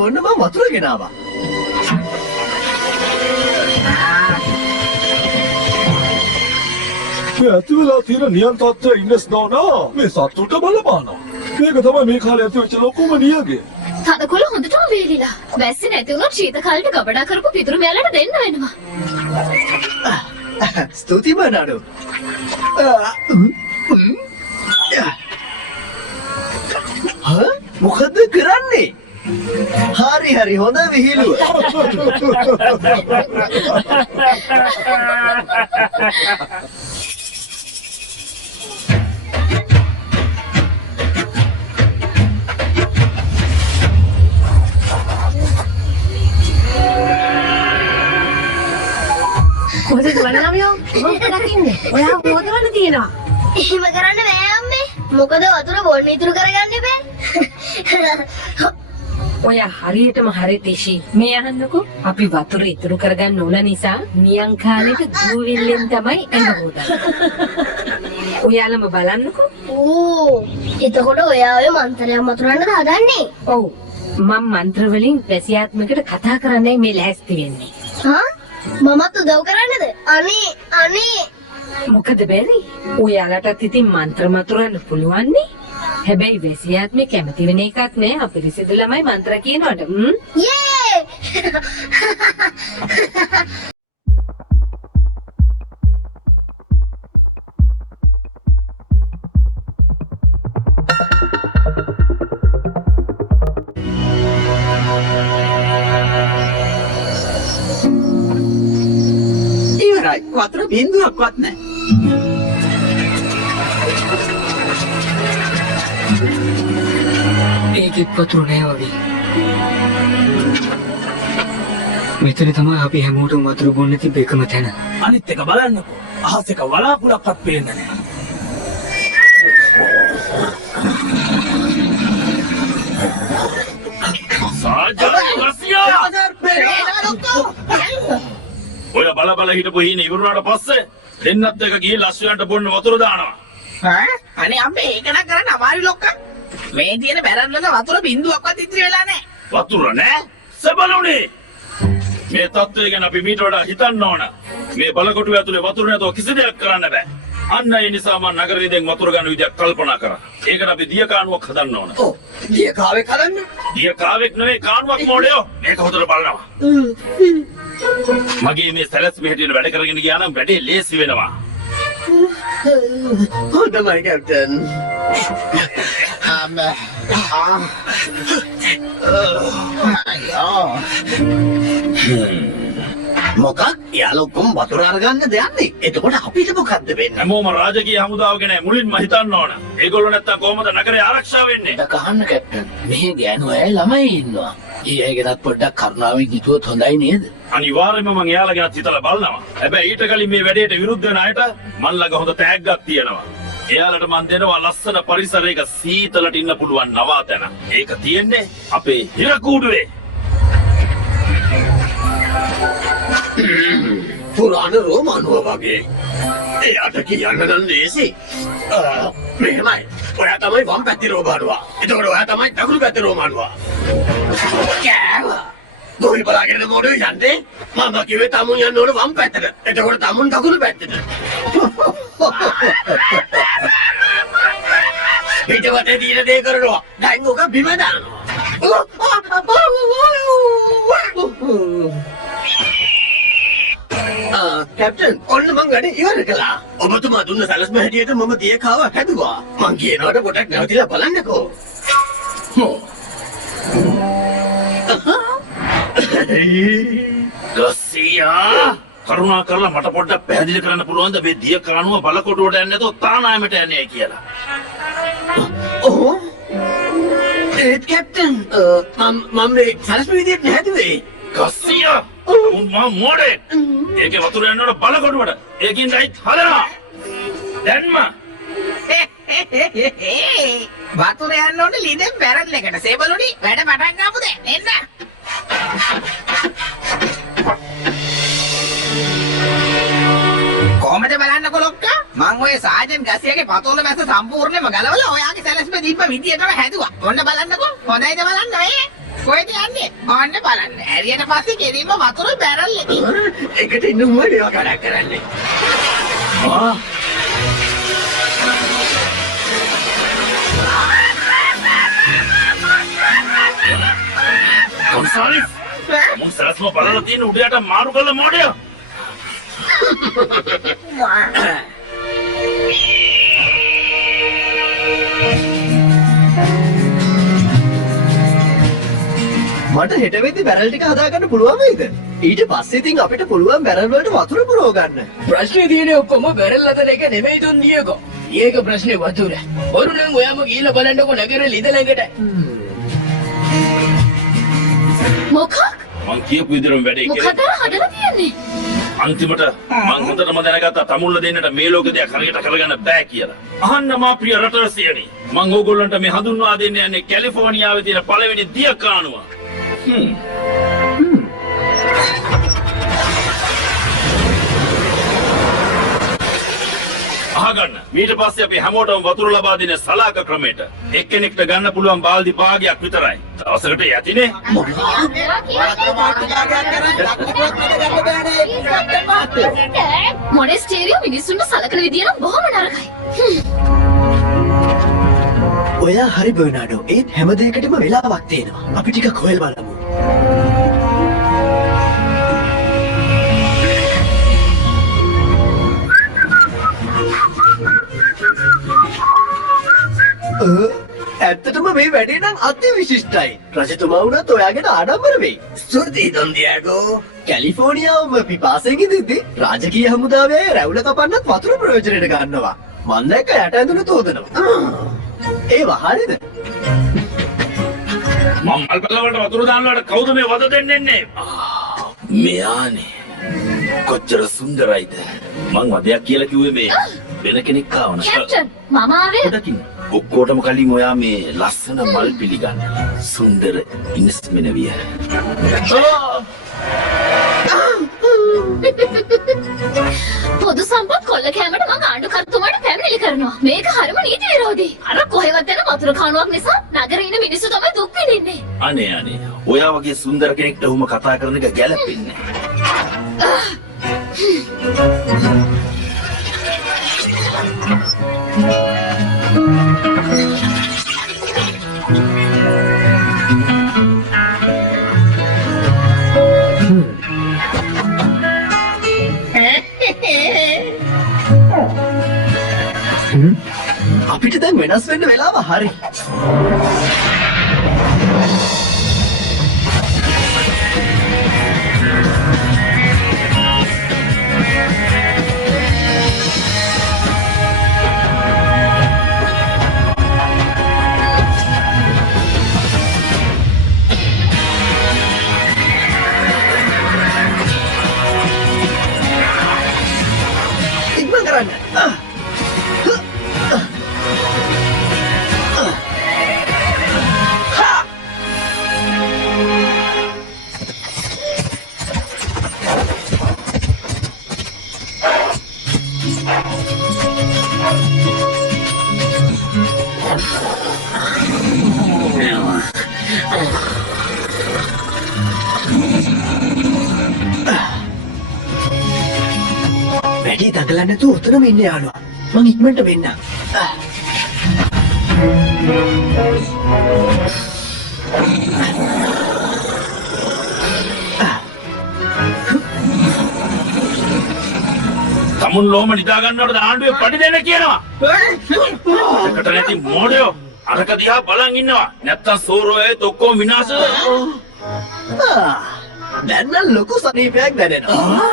බොන්න මම වතුර ගෙනාවා. මේ ඇතිවලා තියෙන නියම් තත්ත්වයේ ඉන්නස් නෝනා මේ සතුට බලපානවා. මේක තමයි මේ කාලේ ඇති වෙච්ච ලොකුම නියගේ. තදකොළ හොඳටම වේලිලා. වැස්සේ නැති වුණොත් ශීත කාලේට ගබඩා කරපු පිටුරු මෙයාලට දෙන්න වෙනවා. ස්තුති බනාඩෝ. මොකද කරන්නේ? හරි හොඳ විහිළුව. කොහෙද ගලනමියෝ? මොකද දකින්නේ? ඔයා මොකද තියෙනවා? එහෙම කරන්න බෑ අම්මේ. මොකද වතුර බොන්න ඉතුරු කරගන්න බෑ. ඔයා හරියටම හරි තිෂි. මේ අහන්නකෝ අපි වතුර ඉතුරු කරගන්න ඕන නිසා නියං කාලේට දුවෙල්ලෙන් තමයි එන්න හොදන්නේ. ඔයාලම බලන්නකෝ. ඕ එතකොට ඔයා ඔය මන්ත්‍රයක් මතුරන්න හදන්නේ. ඔව්. මම මන්ත්‍ර වලින් වැසියාත්මකට කතා කරන්නයි මේ ලෑස්ති වෙන්නේ. හා? මමත් උදව් කරන්නද? අනේ මොකද බැරි? ඔයාලටත් ඉතින් මන්ත්‍ර මතුරන්න පුළුවන් නේ. හැබැයි වැසියාත්මේ කැමති වෙන එකක් නෑ අපිරිසිදු ළමයි මන්ත්‍ර කියනවට. යේ! ඉවරයි. වතුර බින්දුවක්වත් නැහැ. ඒකෙත් වතුර නෑ වගේ. මෙතන තමයි අපි හැමෝටම වතුර බොන්න තිබ්බ එකම තැන. අනිත් එක බලන්නකෝ. අහසක වලාකුළක්වත් පේන්නේ නැහැ. ඔය බල හිටපු හීනේ ඉවරුනාට පස්සේ දෙන්නත් එක ගිහින් ලස්සනට බොන්න වතුර දානවා. අනේ අම්මේ ඒක නම් කරන්න අමාරු ලොක්කා. මේ තියෙන බැරල් වල වතුර බින්දුවක්වත් ඉතිරි වෙලා නැහැ. වතුර නෑ? සබලුනේ. මේ තත්ත්වය ගැන අපි මීට වඩා හිතන්න ඕන. මේ බලකොටුව ඇතුලේ වතුර නැතුව කිසි දෙයක් කරන්න බෑ. අන්න ඒ නිසා මම නගරේ දැන් වතුර ගන්න විදියක් කල්පනා කරා. ඒකට අපි දිය කානුවක් හදන්න ඕන. ඔව්. දිය කාවේ හදන්න? දිය කාවෙක් නෙවෙයි කානුවක් මොඩයෝ. මේක හොඳට බලනවා. මගේ මේ සැලැස්ම හැටියට වැඩ කරගෙන ගියා නම් වැඩේ ලේසි වෙනවා. හොඳයි කැප්ටන්. මොකක්? යාළුවෝ කොම් වතුර අරගන්න දෙන්නේ. එතකොට අපිට මොකද්ද වෙන්නේ? හැමෝම රාජකීය හමුදාව ගැන මුලින්ම හිතන්න ඕන. ඒගොල්ලෝ නැත්තම් කොහොමද නගරේ ආරක්ෂා වෙන්නේ? කහන්න කැප්ටන්. මෙහි ගෑනු අය ළමයි ඉන්නවා. ඊයගෙනත් පොඩ්ඩක් කරුණාවෙන් හිතුවොත් හොඳයි නේද? අනිවාර්යයෙන්ම මම එයාලා ගැනත් හිතලා බලනවා. හැබැයි ඊට කලින් මේ වැඩේට විරුද්ධ වෙන අයට මන් ළඟ හොඳ තෑග්ගක් තියෙනවා. එයාලට මන් දෙනවා ලස්සන පරිසරයක සීතලට ඉන්න පුළුවන් නවාතැන. ඒක තියෙන්නේ අපේ හිරකූඩුවේ. පුරාණ රෝමානුව වගේ. එයාට කියන්න නම් ලේසි. මෙහෙමයි. ඔයා තමයි වම් පැත්තේ රෝමානුවා. එතකොට ඔයා තමයි දකුණු පැත්තේ රෝමානුවා. කෑවා. ගොවි බලාගෙන මොඩේ යන්නේ? මම කිව්වේ තමුන් යන්න ඕන වම් පැත්තට. එතකොට තමුන් දකුණු පැත්තට. පිටවතේ දින දේ කරනවා. දැන් ඔක බිම දානවා. කැප්ටන් ඔන්න මං වැඩේ ඉවර කළා. ඔබතුමා දුන්න සැලැස්ම හැටියට මම දිය කාවක් හැදුවා. මං කියනවට පොඩක් නැවතිලා බලන්නකෝ. ගස්සියා කරුණා කරලා මට පොඩ්ඩක් පැහැදිලි කරන්න පුළුවන්ද මේ දිය කානුව බලකොටුවට යන්නේ නැතෝ තානායමට යන්නේ කියලා? ඔව්. ඒත් කැප්ටන් මම මේ සැලැස්ම විදියට නැහැදුවේ. ගස්සියා මම මොඩේ. ඒකේ වතුර යනකොට බලකොටුවට. ඒකින් ලයිට් හදනවා. දැන්ම වතුර යන්න ඕනේ ලිඳෙන් බැරල් එකට. සේබලුනි වැඩ පටන් ගමුද? එන්න. කොහමද බලන්නකො ලොක්කා? මං ඔය සාජන් ගසියගේ පතෝල මැස්ස සම්පූර්ණයෙන්ම ගලවලා ඔයාගේ සැලැස්ම දීප විදියටම හැදුවා. ඔන්න බලන්නකො. හොඳයිද බලන්න මේ? කොහෙද යන්නේ? ඔන්න බලන්න. ඇරියට පස්සේ ගෙදීම වතුර බැරල් එකේ. එකට ඉන්න උඹ මේවා කඩක් කරන්නේ. කොන්සාලිස් මොන් සරස්ම බලලා තියෙන උඩයට මාරු කළ මොඩය. මට හෙට වෙද්දි බැරල් ටික හදාගන්න පුළුවන් වෙයිද? ඊට පස්සේ ඉතින් අපිට පුළුවන් බැරල් වලට වතුර පුරව ගන්න. ප්‍රශ්නේ තියෙන්නේ ඔක්කොම බැරල් අතර එක නෙමෙයි දුන් නියකෝ. ඊයක ප්‍රශ්නේ වතුර. බොරු නම් ඔයාම ගිහිල්ලා බලන්නකො නගර ලිද ළඟට. මොකක්? මං කියපු විදිහටම වැඩේ මොකද කෙරේ. හදලා තියන්නේ? අන්තිමට මං හොඳටම දැනගත්තා තමුල්ල දෙන්නට මේ ලෝකේ දෙයක් හරියට කරගන්න බෑ කියලා. අහන්න මා ප්‍රිය රටවැසියනි. මං ඕගොල්ලන්ට මේ හඳුන්වා දෙන්න යන්නේ කැලිෆෝනියාවේ තියෙන පළවෙනි දිය කානුව. අහගන්න. ඊට පස්සේ අපි හැමෝටම වතුර ලබා දෙන සලාක ක්‍රමයට එක්කෙනෙක්ට ගන්න පුළුවන් බාල්දි භාගයක් විතරයි. දවසකට යතිනේ. මොනෙස්ටේරියෝ මිනිස්සුන්ට සලකන විදිය නම් බොහොම නරකයි. ඔයා හරි බර්නාඩෝ. ඒත් හැම දෙයකටම වෙලාවක් තියෙනවා. අපි ටිකක් හොයලා බලමු. ඇත්තටම මේ වැඩේ නම් අති විශිෂ්ටයි. රජතුමා වුණත් ඔයාගෙන ආඩම්බර වෙයි. ස්තුතියි දොන් දියාගෝ. කැලිෆෝනියාවම පිපාසයෙන් ඉඳිද්දි රාජකීය හමුදාවේ රැවුල කපන්නත් වතුර ප්‍රයෝජනෙට ගන්නවා. මන් දැක්ක යට ඇඳුණු තෝදනවා. ඒවා හරිද? මම මල්පලවලට වතුර දාන්නවට කවුද මේ වද දෙන්නේ? මෙයානේ. කොච්චර සුන්දරයිද? මං වදයක් කියලා කිව්වේ මේ වෙන කෙනෙක් ආවන. කැප්ටන් මම ආවේ ඔතකින් ඔක්කොටම කලින් ඔයා මේ ලස්සන මල් පිළිගන්න. සුන්දර ඉන්ස්මිනවිය. පොදු සම්පත් කොල්ල කෑමට මම ආණ්ඩුකර්තුමාට පැමිණිලි කරනවා. මේක හරිම නීති විරෝධී. අර කොහෙවත් යන වතුර කානුවක් නිසා නගරේ ඉන්න මිනිස්සු තමයි දුක් විඳින්නේ. අනේ ඔයා වගේ සුන්දර කෙනෙක්ට ඔහොම කතා කරන එක ගැලපෙන්නේ අපිට දැන් වෙනස් වෙන්න වෙලාව හරි. ඉක්මන් කරන්න. වැඩි දඟලන්න නැතුව උතනම ඉන්න යාළුවා. මං ඉක්මනට වෙන්න. තමුන් ලෝම නිදා ගන්නවට ආණ්ඩුවේ පඩි දෙන්න කියනවා. එකට නැති මොඩයෝ අරක දිහා බලන් ඉන්නවා. නැත්තම් සෝරෝයේ ඔක්කොම විනාශ දැන් නම් ලොකු සනීපයක් දැනෙනවා.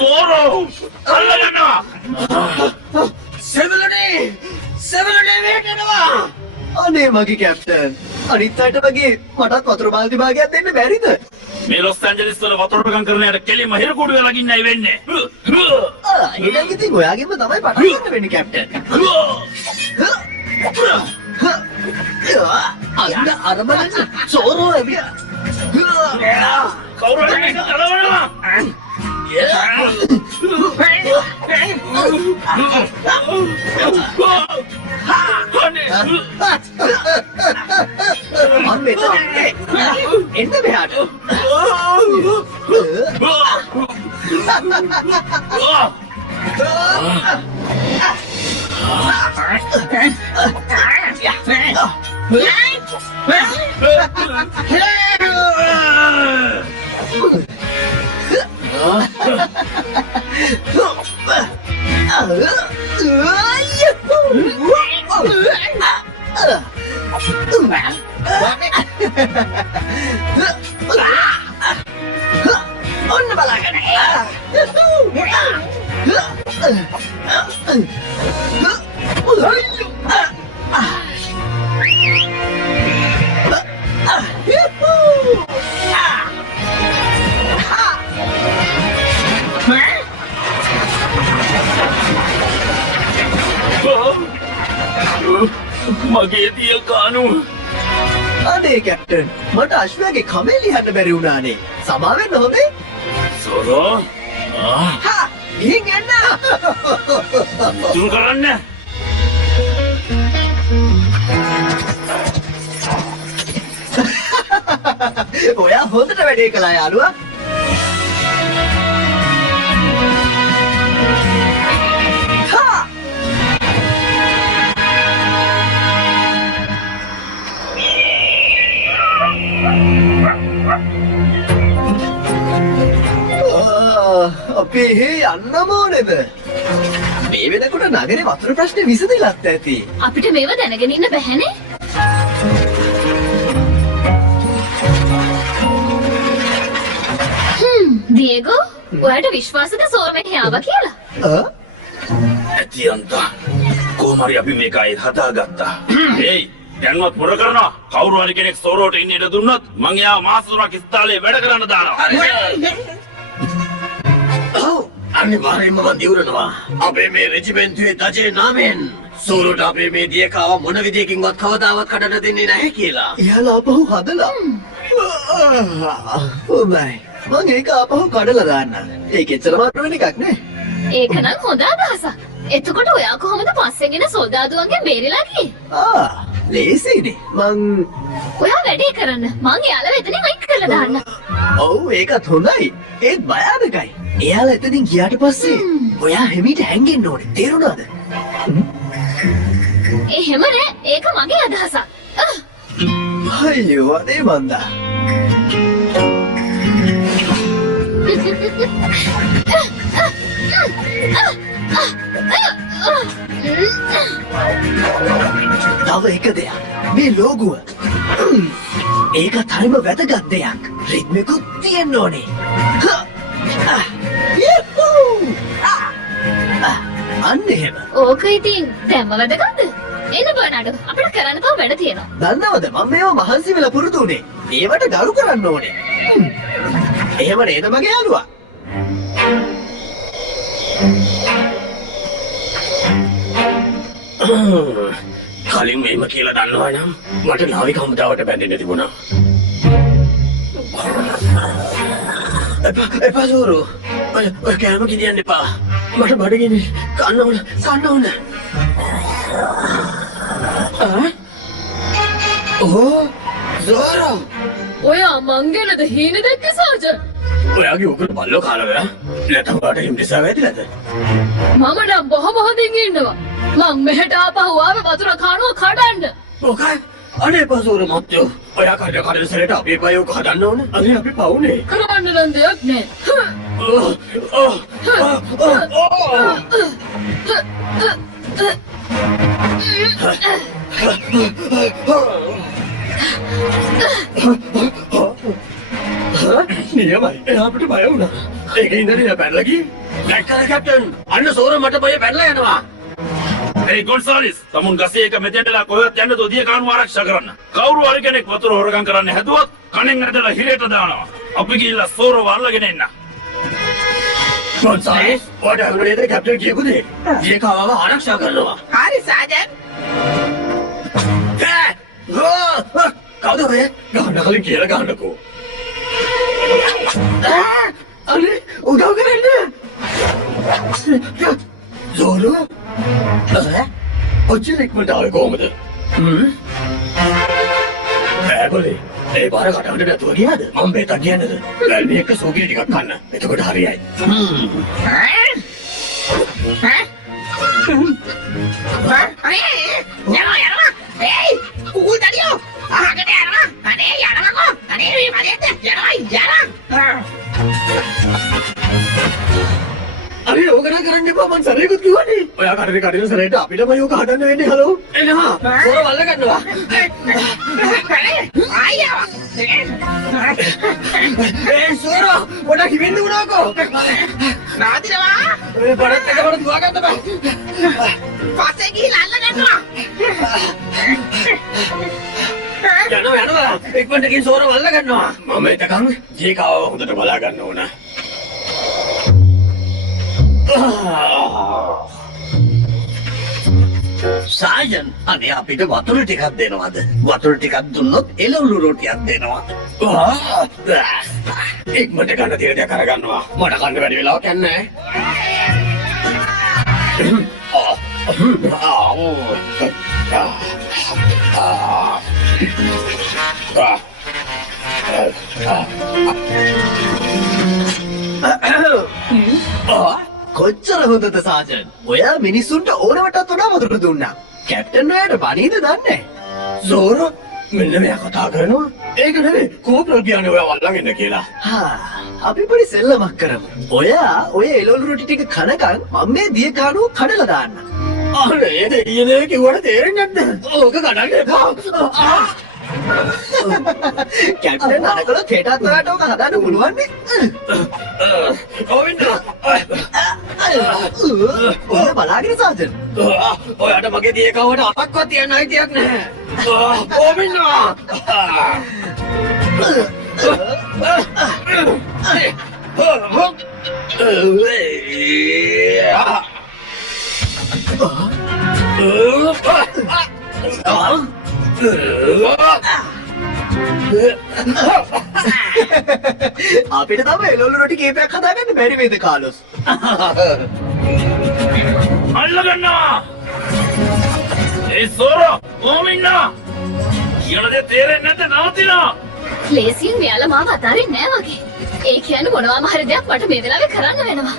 සෝරෝ අල්ලගන්නවා. සෙවලුනේ වේටෙනවා. අනේ මගේ කැප්ටන්. අනිත් අයට වගේ මටත් වතුර බාල්දි භාගයක් දෙන්න බැරිද? මේ ලොස් ඇන්ජලිස් වල වතුරකම් කරන යට කෙලිම හිරකුඩු වෙලා ගින්නයි වෙන්නේ. එහෙනම් ඉතින් ඔයාගෙම තමයි පටන් ගන්න වෙන්නේ කැප්ටන්. අන්න අර බලන්න සෝරෝ ඇවිත්. කවුරු හරි මේක කලවනවා. මම මෙතන ඉන්නේ. ඔන්න බලාගන්න. මගේ තිය කානුව අනේ කැප්ටන් මට අශ්වයාගේ කමේ ලියන්න බැරි වුණානේ. සමාවෙන්න හොඳේ. සෝරෝ හා ගිහින් එන්න. තුරු කරන්න ඔයා හොඳට වැඩේ කළා යාළුවා. හා අපේ හේ යන්නම ඕනේද? මේ වෙනකොට නගරේ වතුර ප්‍රශ්නේ විසඳිලත් ඇති. අපිට මේව දැනගෙන ඉන්න බැහැනේ. දියගෝ, ඔයාට විශ්වාසද සෝර මෙහි ආවා කියලා? ඇති අන්තා කොහොමරි අපි මේක අයිත් හදාගත්තා. ඒයි දැන්වත් මොර කරනවා. කවුරු හරි කෙනෙක් සෝරෝට ඉන්න ඉඩ දුන්නොත් මං එයාව මාස 3ක් ඉස්තාලේ වැඩ කරන්න දානවා. ඔව් අනිවාර්යයෙන්ම මම දියුරනවා. අපේ මේ රෙජිමෙන්ටුවේ දජේ නාමයෙන් සෝරෝට අපේ මේ දියකාව මොන විදියකින්වත් කවදාවත් කඩට දෙන්නේ නැහැ කියලා. එයාලා ආපහු හදලා. හොඳයි. මං ඒක ආපහු කඩලා දාන්න. ඒක එච්චර මාරු වෙන එකක් නේ. ඒක නම් හොඳ අදහසක්. එතකොට ඔයා කොහොමද පස්සෙන් එන සොල්දාදුවන්ගෙන් බේරිලා ගියේ? ලේසියිනේ. මං ඔයා වැඩේ කරන්න. මං එයාලා එතනින් අයින් කරලා දාන්න. ඔව් ඒකත් හොඳයි. ඒත් භයානකයි. එයාලා එතනින් ගියාට පස්සේ ඔයා හැමීට හැංගෙන්න ඕනේ. තේරුණාද? එහෙම නෑ. ඒක මගේ අදහසක්. අයියෝ අනේ මන්දා. තව එක දෙයක්. මේ ලෝගුව. ඒකත් හරිම වැදගත් දෙයක්. රිද්මකුත් තියෙන්න ඕනේ. අන්න එහෙම. ඕක ඉතින් දැම්ම වැදගත්ද? එන්න බර්නාඩෝ, අපිට කරන්න තව වැඩ තියෙනවා. දන්නවද මම මේවා මහන්සි වෙලා පුරුදු උනේ. ඒවට ගරු කරන්න ඕනේ. එහෙම නේද මගේ යාළුවා? කලින් මේම කියලා දන්නවා නම් මට නාවික හමුදාවට බැඳෙන්න තිබුණා. එපා සෝරෝ. ඔය කෑම ගෙනියන්න එපා. මට බඩගිනි කන්න ඕන. ඕ සෝරෝ. ඔයා මංගෙනද හීන දැක්කේ සර්ජන්? ඔයාගේ උගුර බල්ලෝ කාලවයා. නැත්නම් ඔයාට හිම්දිසා වැදිලාද? මම නම් බොහොම හොඳින් ඉන්නවා. මං මෙහෙට ආපහු ආවේ වතුර කනුව කඩන්න. මොකයි? අනේ පසෝර මත්තයෝ. ඔයා කඩන සැරේට අපේ පය උක හදන්න ඕන. අනේ අපි පවුනේ. කරන්න නම් දෙයක් නෑ. නියමයි. එයා අපිට බය වුණා. ඒකේ ඉඳලා පැනලා ගියේ. දැක්කද කැප්ටන්? අන්න සෝර මට බය පැනලා යනවා. ඒ ගොන්සාලිස් තමුන් ගසේ එක මෙතෙන්ටලා කොහෙවත් යන්න දොදිය කානුව ආරක්ෂා කරන්න. කවුරු හරි කෙනෙක් වතුර හොරගම් කරන්න හැදුවොත් කණෙන් ඇදලා හිරේට දානවා. අපි ගිහිල්ලා සෝරව අල්ලගෙන එන්න. ගොන්සාලිස් ඔයාට අහුනේද කැප්ටන් කියපු දේ? දියකාවව ආරක්ෂා කරනවා. හරි සාජන්. කවුද ඔය? ගහන්න කලින් කියලා ගහන්නකෝ. අනේ උදව් කරන්න. සෝරෝ ඔච්චර ඉක්මනට ආවේ කොහමද? ඇගොලේ ඒ පාර කටහඬ නැතුව ගියාද? මම බේතක් කියන්නද? වැල් මේක සෝකිය ටිකක් කන්න. එතකොට හරියයි. යනවා ඒ කුකුල් දඩියෝ අහකට යනවා අනේ යනවාකෝ අනේ මේ මලෙත් යනවා අरे ඕකන කරන්න එපා මං සරේකුත් කිව්වනේ. ඔයා කඩේ කඩේ සරේට අපිටම යෝක හදන්න වෙන්නේ හලෝ. එනවා. සෝර වල්ල ගන්නවා. ආයියා ඒ සෝර පොඩක් හිමින්ද උනාකෝ. නාදිනවා ඒ බඩත් එක බඩ දුවා ගන්න බෑ. පස්සේ ගිහලා අල්ල ගන්නවා යනවා. ඉක්මනට ගිහින් සෝර වල්ල ගන්නවා. මම එතකන් ජීකාව හොඳට බලා ගන්න ඕන. සායන් අනේ අපිට වතුර ටිකක් දෙනවද? වතුර ටිකක් දුන්නොත් එළවලු රොටියක් දෙනවා. ඉක්මනට ගන්න තියෙන දේ කරගන්නවා. මට කන්න වැඩි වෙලාවක් යන්නේ නැහැ. කොච්චර හොඳද සාජන්? ඔයා මිනිස්සුන්ට ඕනවටත් වඩා වතුර දුන්නා. කැප්ටන් ඔයාට බණීද දන්නේ? සෝර මෙන්න මෙයා කතා කරනවා. ඒක නෙවෙයි කෝප්‍රල් කියන්නේ ඔයා වල්ලගෙන ඉන්න කියලා. අපි පොඩි සෙල්ලමක් කරමු. ඔයා ඔය එළවලු රොටි ටික කනකන් මම මේ දිය කාණුව කඩලා දාන්න. අනේ දෙයියනේ කිව්වට තේරෙන්නේ නැද්ද? ඕක කඩන්න එපා. කැප්ටන් අරකලොත් හෙටත් ඔයාට ඕක හදන්න පුළුවන් නේ. ඔවින්න ඔය බලාගෙන සාජන්. ඔයාට මගේ දිය කවට අතක්වත් තියන්න අයිතියක් නැහැ. ඔවින්න අපිට තම එළවලු රොටි කීපයක් හදාගන්න බැරි වේද කාලොස්? අල්ලගන්නවා ඒ සෝරෝ ඕමින්නා කියන දේ තේරෙන්නේ නැද්ද? නවතිනවා. ලේසියෙන් මෙයාලා මාව අතාරින්නේ නෑ වගේ. ඒ කියන්නේ මොනවාම හරි දෙයක් මට මේ වෙලාවේ කරන්න වෙනවා.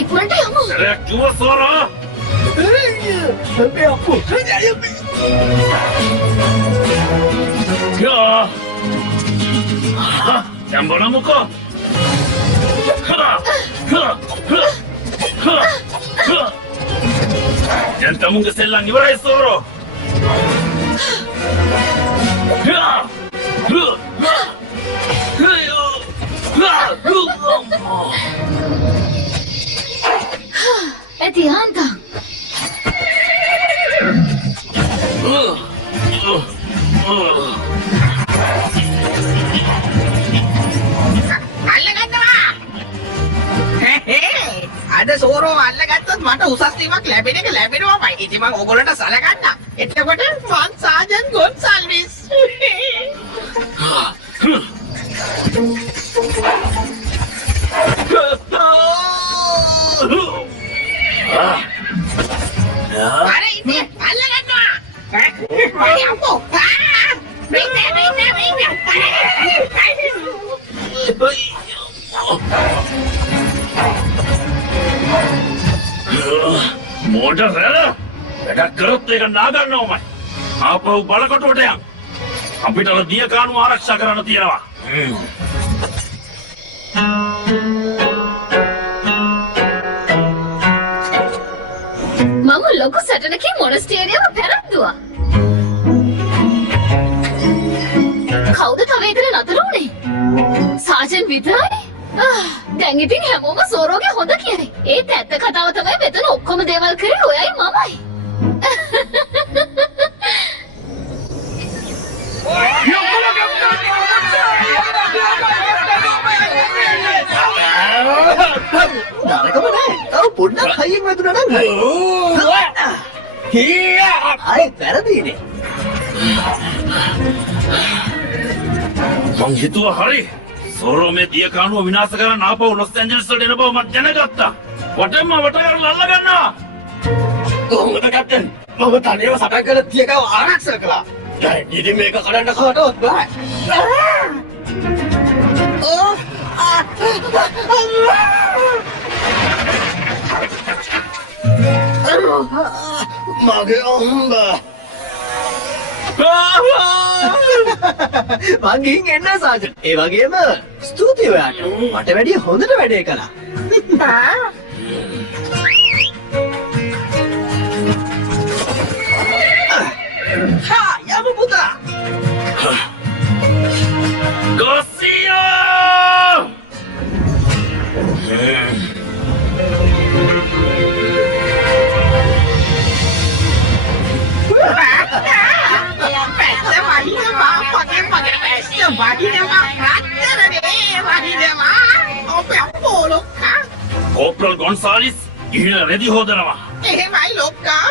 ඉක්මනට යමු. සරයක් කිව්ව සෝරෝ. මේ අප්පු යා දැන් බලමුකෝ. දැන් තමුන්ගේ සෙල්ලම් ඉවරයි සෝරෝ. ඇති හන්තා. අද සෝරෝ අල්ලගත්තොත් මට උසස් වීමක් ලැබෙන එක ලැබෙනවාමයි. ඉතින් මම ඕගොල්ලන්ට සලකන්න. එතකොට මං සාජන් ගොන්සල්විස්. අර ඉතින් අල්ලගන්නවා. මම යම්මෝ. මෝටර් රැළ වැඩක් කරොත් ඒක නාගන්න ඕමයි. ආපහු බලකොටුවට යන්. අපිට අර දිය කාණුව ආරක්ෂා කරන්න තියෙනවා. මම ලොකු සටනකින් මොනස්ටේරියම පැරද්දුවා. කවුද තව එතන නතර වුණේ? සාජන් විතරයි? දැන් ඉතින් හැමෝම සෝරෝගේ හොඳ කියයි. ඒත් ඇත්ත කතාව තමයි මෙතන ඔක්කොම දේවල් කරේ ඔයයි මමයි. නරකම නෑ. තව පොඩ්ඩක් හයියෙන් වැදුනා නම් හරි. වැරදීනේ. මං හිතුවා හරි. සෝරෝ මේ දිය කාණුව විනාශ කරන්න ආපහු ලොස් ඇන්ජලස් වලට එන බව මම දැනගත්තා. වටෙන්ම වට කරලා අල්ලගන්නවා. කොහොමද කැප්ටන්? මම තනියම සටන් කරලා තියකව ආරක්ෂා කළා. දැන් ඉතින් මේක කඩන්න කාටවත් බෑ. මගේ අම්බා. මං ගිහින් එන්න සාජන්. ඒ වගේම ස්තුතියි ඔයාට. මට වැඩිය හොඳට වැඩේ කළා. හා යමු පුතා. ගොස්සියෝ! කෝප්‍රල් ගොන්සාලිස් ඉහිල රෙදි හොදනවා. එහෙමයි ලොක්කා.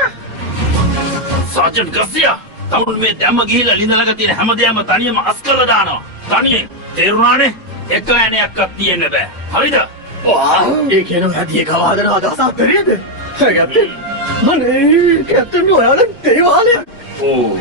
සාජන්ට් ගස්සියා තමුන් මේ දැම්ම ගිහිල්ලා ලිඳ ළඟ තියෙන හැමදේම තනියම අස් කරලා දානවා. තනියෙන්. තේරුණානේ? එක ඇණයක්වත් තියෙන්න බෑ. හරිද? ඒ කියන හැදියේ කවදාද අදහසක් කරේද? කැප්ටන්. අනේ කැප්ටන් ඔයාලා දේවාලය. ඕ.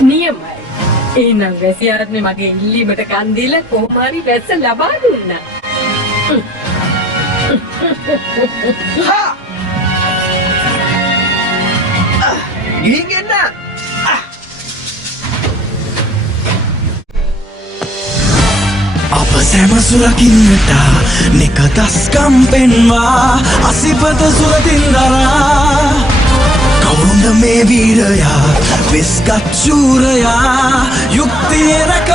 නියමයි. එහෙනම් වැසියාත්නේ මගේ ඉල්ලීමට කන් දීලා කොහොම හරි වැස්ස ලබා දුන්නා. ගිහින් එන්න. අප සැම සුරකින්නට නිකදස්කම් පෙන්වා අසිපත සුරතින් දරා කවුරුන්ද මේ වීරයා විස්කත් ශූරයා යුක්තිය රැක